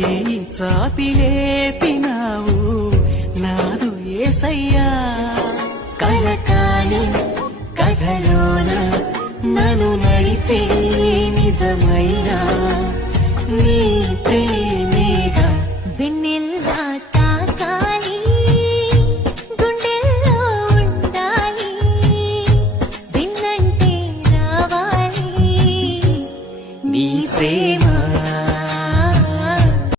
చేయి చాపి లేపినావు నాదు యేసయ్యా. కలకాని కథలోన నన్ను నడిపే నిజమైన నీ ప్రేమ